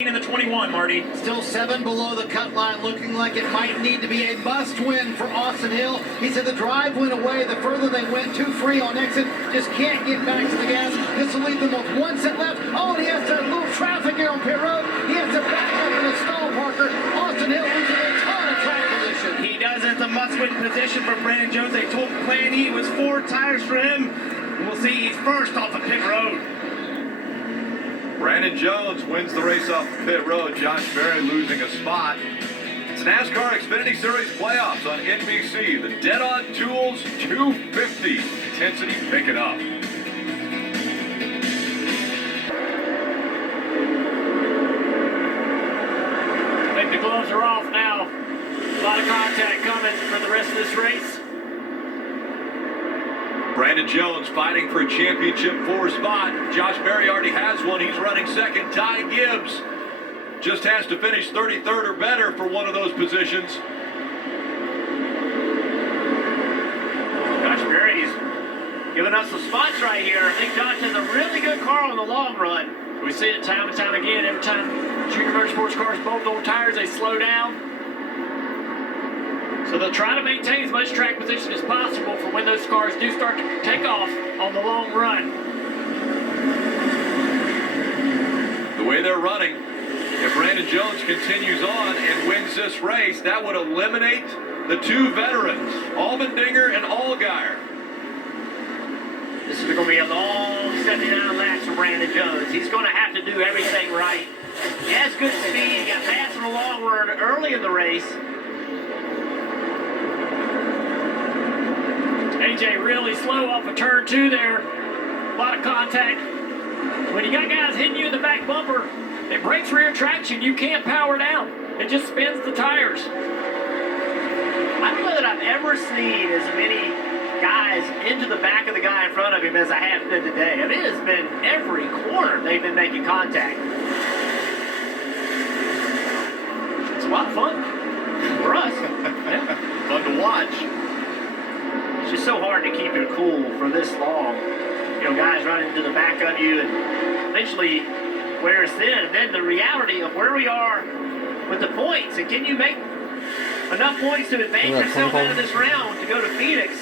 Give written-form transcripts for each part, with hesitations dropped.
In the 21, Marty. Still 7 below the cut line, looking like it might need to be a must-win for Austin Hill. He said the drive went away. The further they went, too free on exit. Just can't get back to the gas. This will leave them with 1 set left. Oh, and he has to little traffic here on pit road. He has to back up in a stall, Parker. Austin Hill losing a ton of track position. He does. It's a must-win position for Brandon Jones. They told Plan E was 4 tires for him. We'll see. He's first off the pit road. Brandon Jones wins the race off the pit road. Josh Berry losing a spot. It's NASCAR Xfinity Series playoffs on NBC. The dead-on tools 250. Intensity picking up. I think the gloves are off now. A lot of contact coming for the rest of this race. Brandon Jones fighting for a championship 4 spot. Josh Berry already has one. He's running second. Ty Gibbs just has to finish 33rd or better for one of those positions. Josh Berry's giving us some spots right here. I think Josh has a really good car on the long run. We see it time and time again. Every time junior motorsports cars bolt on tires, they slow down. So they'll try to maintain as much track position as possible for when those cars do start to take off on the long run. The way they're running, if Brandon Jones continues on and wins this race, that would eliminate the 2 veterans, Allendinger and Allgaier. This is going to be a long 79 laps for Brandon Jones. He's going to have to do everything right. He has good speed. He got fast in the long run early in the race. AJ really slow off of turn 2 there. A lot of contact. When you got guys hitting you in the back bumper, it breaks rear traction. You can't power down. It just spins the tires. I don't know that I've ever seen as many guys into the back of the guy in front of him as I have been today. I mean, it's been every corner they've been making contact. It's a lot of fun for us. Yeah. Fun to watch. It's just so hard to keep it cool for this long. You know, guys running to the back of you and eventually wear us thin. And then the reality of where we are with the points. And can you make enough points to advance yourself out of this round to go to Phoenix?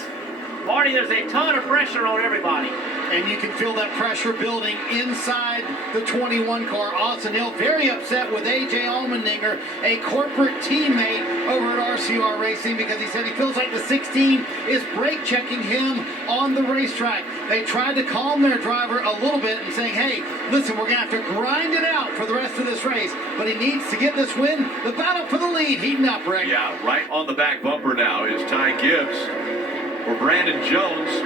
Marty, there's a ton of pressure on everybody. And you can feel that pressure building inside the 21 car. Austin Hill very upset with AJ Allendinger, a corporate teammate over at RCR Racing, because he said he feels like the 16 is brake checking him on the racetrack. They tried to calm their driver a little bit and saying, hey, listen, we're going to have to grind it out for the rest of this race, but he needs to get this win. The battle for the lead heating up, Rick. Yeah, right on the back bumper now is Ty Gibbs for Brandon Jones.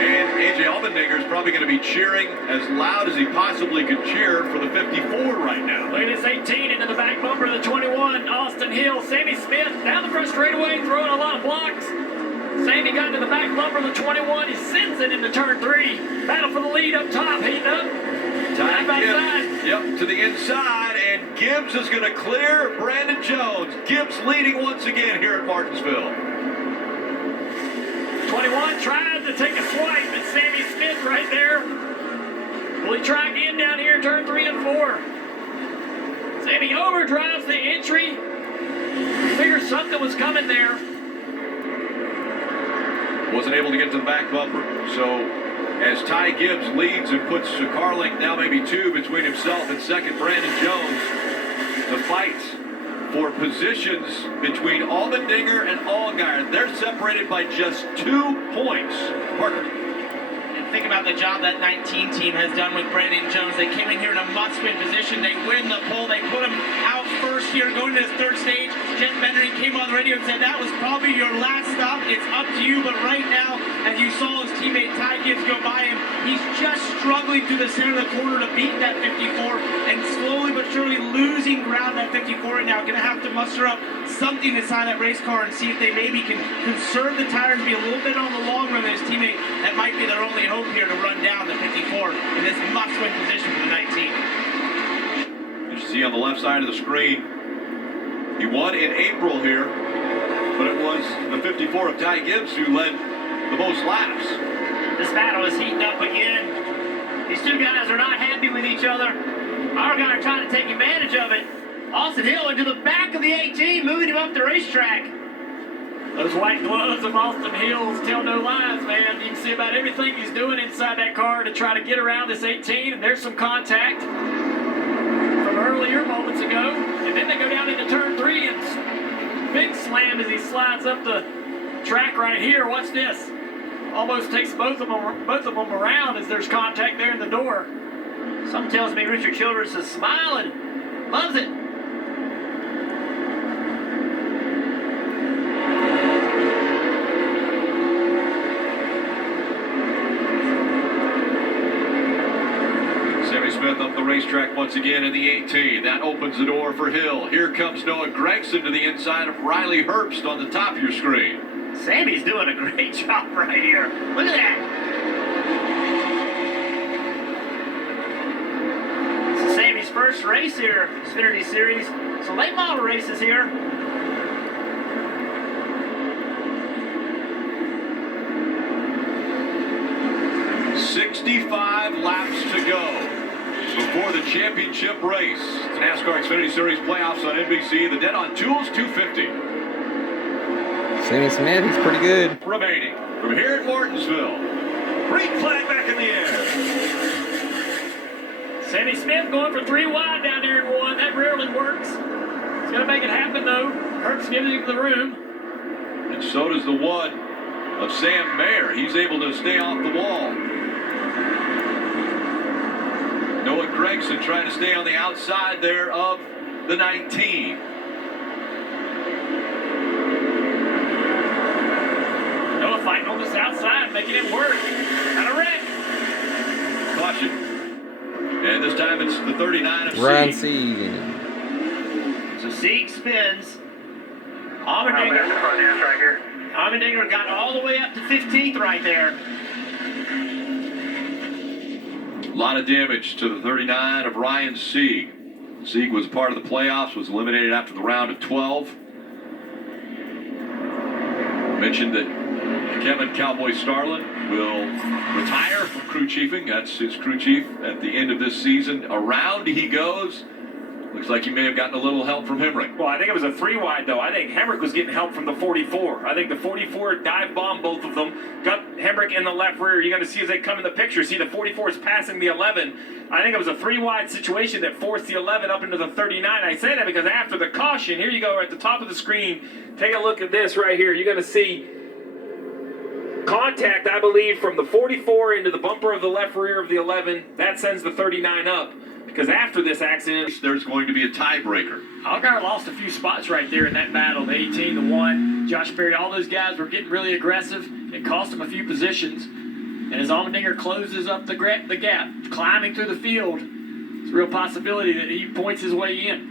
And AJ Allendinger is probably going to be cheering as loud as he possibly could cheer for the 54 right now. Look at this 18 into the back bumper of the 21. Austin Hill, Sammy Smith down the front straightaway, throwing a lot of blocks. Sammy got to the back bumper of the 21. He sends it into turn 3. Battle for the lead up top, heating up. Ty Gibbs, yep, to the inside, and Gibbs is going to clear Brandon Jones. Gibbs leading once again here at Martinsville. 21 tries to take a swipe at Sammy Smith right there. Will he try again down here in turn 3 and 4? Sammy overdrives the entry. Figured something was coming there. Wasn't able to get to the back bumper. So as Ty Gibbs leads and puts a car length, now maybe 2 between himself and second Brandon Jones, the fight for positions between Allendinger and Allgaier. They're separated by just 2 points. Parker. And think about the job that 19 team has done with Brandon Jones. They came in here in a must-win position. They win the pole. They put him out first here going to the 3rd stage. Jen Bendering came on the radio and said that was probably your last stop. It's up to you. But right now, as you saw his teammate Ty Gibbs go by him, he's just struggling through the center of the corner to beat that 54 and slowly but surely losing ground that 54 right now. Going to have to muster up something inside that race car and see if they maybe can conserve the tires, be a little bit on the long run with his teammate. That might be their only hope here to run down the 54 in this must-win position for the 19. You see on the left side of the screen, he won in April here, but it was the 54 of Ty Gibbs who led the most laps. This battle is heating up again. These two guys are not happy with each other. Our guy are trying to take advantage of it. Austin Hill into the back of the 18, moving him up the racetrack. Those white gloves of Austin Hills tell no lies, man. You can see about everything he's doing inside that car to try to get around this 18, and there's some contact from earlier moments ago. And then they go down into turn 3 and big slam as he slides up the track right here. Watch this. Almost takes both of them around as there's contact there in the door. Something tells me Richard Childress is smiling, loves it. Sammy Smith up the racetrack once again in the 18. That opens the door for Hill. Here comes Noah Gregson to the inside of Riley Herbst on the top of your screen. Sammy's doing a great job right here. Look at that. This is Sammy's first race here, Xfinity Series. So late model races here. "65 laps to go before the championship race. It's NASCAR Xfinity Series playoffs on NBC. The Dead on Tools 250. Sammy Smith, he's pretty good. Remaining from here at Martinsville. Green flag back in the air. Sammy Smith going for 3 wide down there in 1. That rarely works. He's going to make it happen, though. Herbst gives him the room. And so does the 1 of Sam Mayer. He's able to stay off the wall. Noah Gregson trying to stay on the outside there of the 19. Noah fighting on this outside, making it work. Got a wreck. Caution. And this time it's the 39 of Ryan Sieg. Sieg. So Sieg spins. Almendinger got all the way up to 15th right there. A lot of damage to the 39 of Ryan Sieg. Sieg was part of the playoffs, was eliminated after the round of 12. Mentioned that Kevin Cowboy Starlin will retire from crew chiefing. That's his crew chief at the end of this season. Around he goes. Looks like he may have gotten a little help from Hemrick. Well, I think it was a 3 wide, though. I think Hemrick was getting help from the 44. I think the 44 dive bombed both of them, got Hemrick in the left rear. You're going to see as they come in the picture, see the 44 is passing the 11. I think it was a 3 wide situation that forced the 11 up into the 39. I say that because after the caution, here you go at the top of the screen. Take a look at this right here. You're going to see contact, I believe, from the 44 into the bumper of the left rear of the 11. That sends the 39 up. Because after this accident, There's going to be a tiebreaker. Allgaier lost a few spots right there in that battle. The 18, the 1, Josh Perry, all those guys were getting really aggressive. It cost him a few positions. And as Almendinger closes up the gap, climbing through the field, it's a real possibility that he points his way in.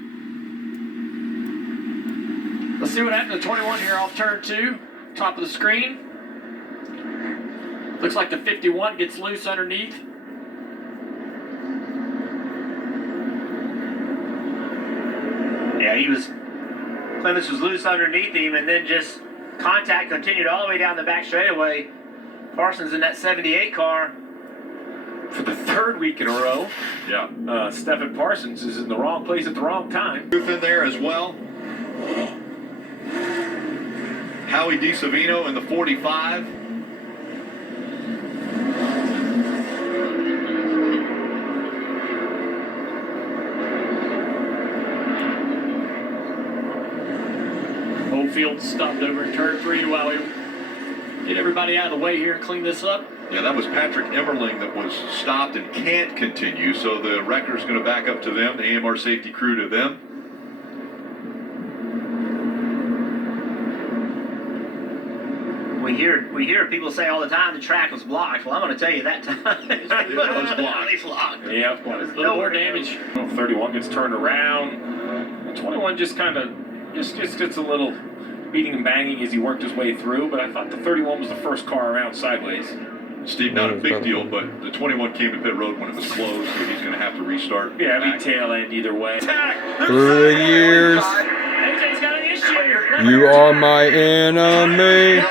Let's see what happened to 21 here off turn 2, top of the screen. Looks like the 51 gets loose underneath. Yeah, Clemens was loose underneath him, and then just contact continued all the way down the back straightaway. Parsons in that 78 car. for the 3rd week in a row, Yeah. Stephen Parsons is in the wrong place at the wrong time. Ruth in there as well. Howie DiSavino in the 45. Field stopped over in turn 3 while we get everybody out of the way here and clean this up. Yeah, that was Patrick Emmerling that was stopped and can't continue, so the wrecker's going to back up to them, the AMR safety crew to them. We hear people say all the time the track was blocked. Well, I'm going to tell you that time it was blocked. Yeah, A little more damage. 31 gets turned around. 21 just kind of just gets a little beating and banging as he worked his way through, but I thought the 31 was the first car around sideways. Steve, not a big deal, but the 21 came to pit road when it was closed, so he's going to have to restart. Yeah, it'd be tail end either way. Through the years, AJ's got an issue. you are my enemy.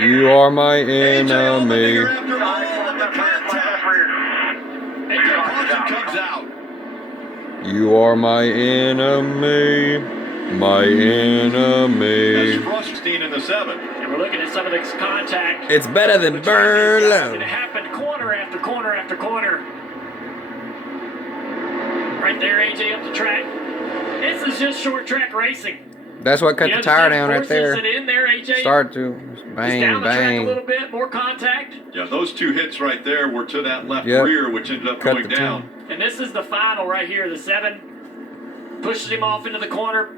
You are my enemy. After all of the contact, caution comes out. You are my enemy, my enemy. That's Froststein in the 7. And we're looking at some of this contact. It's better than burn It low. happened corner after corner after corner. Right there, AJ up the track. This is just short track racing. That's what cut the tire down right there. It in there, AJ. Start to bang, down the track a bang. little bit, more contact. Yeah, those 2 hits right there were to that left Yep. rear, which ended up Cut going the down. And this is the final right here. The 7 pushes him off into the corner.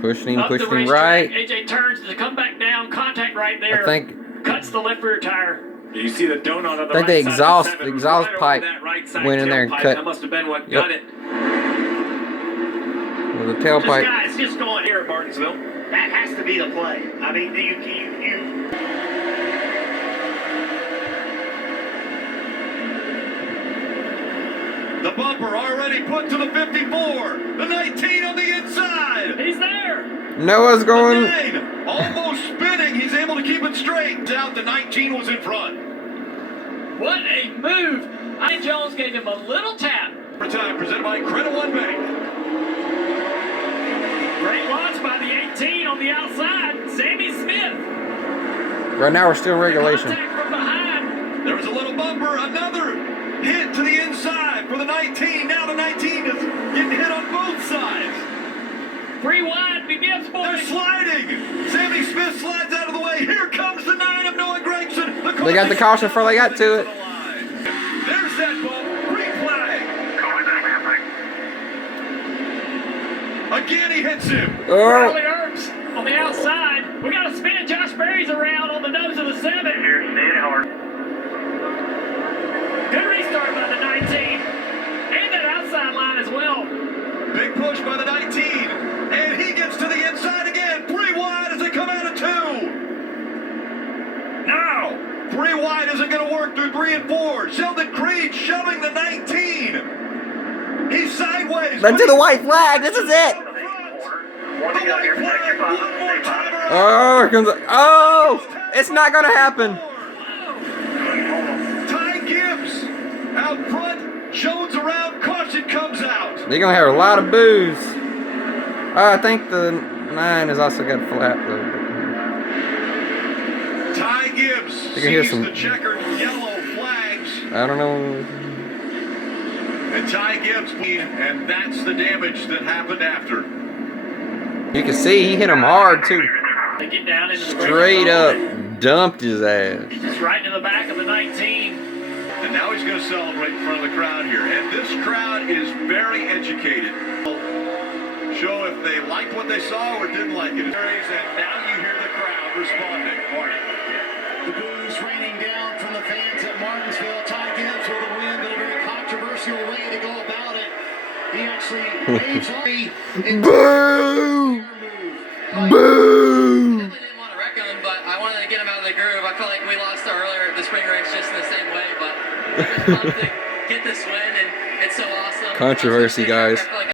Pushing Up the him racetrack. right. AJ turns to come back down. Contact right there. I think Cuts the left rear tire. You see the donut on the I think right the side exhaust- of the 7 the exhaust right over pipe that right side went in there and tailpipe. cut. That must have been what Yep. got it. with the Just tailpipe. guys, just going Here at Martinsville. That has to be the play. I mean, you The bumper already put to the 54. The 19 on the inside. He's there. Noah's The going. 9 almost spinning. He's able to keep it straight. Out the 19 was in front. What a move. I Jones gave him a little tap. For time presented by Credit One Bank. Great launch by the 18 on the outside. Sammy Smith. Right now we're still in regulation. Contact from behind. There was a little bumper. Another hit to the inside for the 19. Now the 19 is getting hit on both sides. 3 wide begins, They're boys. sliding. Sammy Smith slides out of the way. Here comes the 9 of Noah Gregson. They got the caution before they got to it. There's that bump. Green flag. Again, he hits him. Oh, Riley Earps on the outside. We got to spin. Josh Berry's around on the nose of the 7. Good restart by the 19. And that outside line as well. Big push by the 19. And he gets to the inside again. 3 wide as they come out of 2. Now, 3 wide isn't going to work through 3 and 4. Sheldon Creed shoving the 19. He's sideways. let's do the white flag. This is it. The white flag. One more time around. Oh, here comes. Oh, it's not gonna happen. Ty Gibbs out front. Jones around. Caution comes out. They're gonna have a lot of boos. I think the 9 has also got flat though. Ty Gibbs You can hear sees some- the checkered yellow flags. I don't know. And Ty Gibbs, and that's the damage that happened after. You can see he hit him hard too. They get down into the Straight up dumped his ass. Just right into the back of the 19. And now he's going to celebrate in front of the crowd here. And this crowd is very educated. Show if they liked what they saw or didn't like it. And now you hear the crowd responding. Marty. The boos raining down from the fans at Martinsville. Ty Gibbs with a win, but a very controversial way to go about it. He actually waves on me. Boo! Boo! Definitely didn't want to wreck him, but I wanted to get him out of the groove. I felt like we lost earlier at the spring race just in the same way, but I'm just pumped to get this win, and it's so awesome. Controversy, guys. I feel like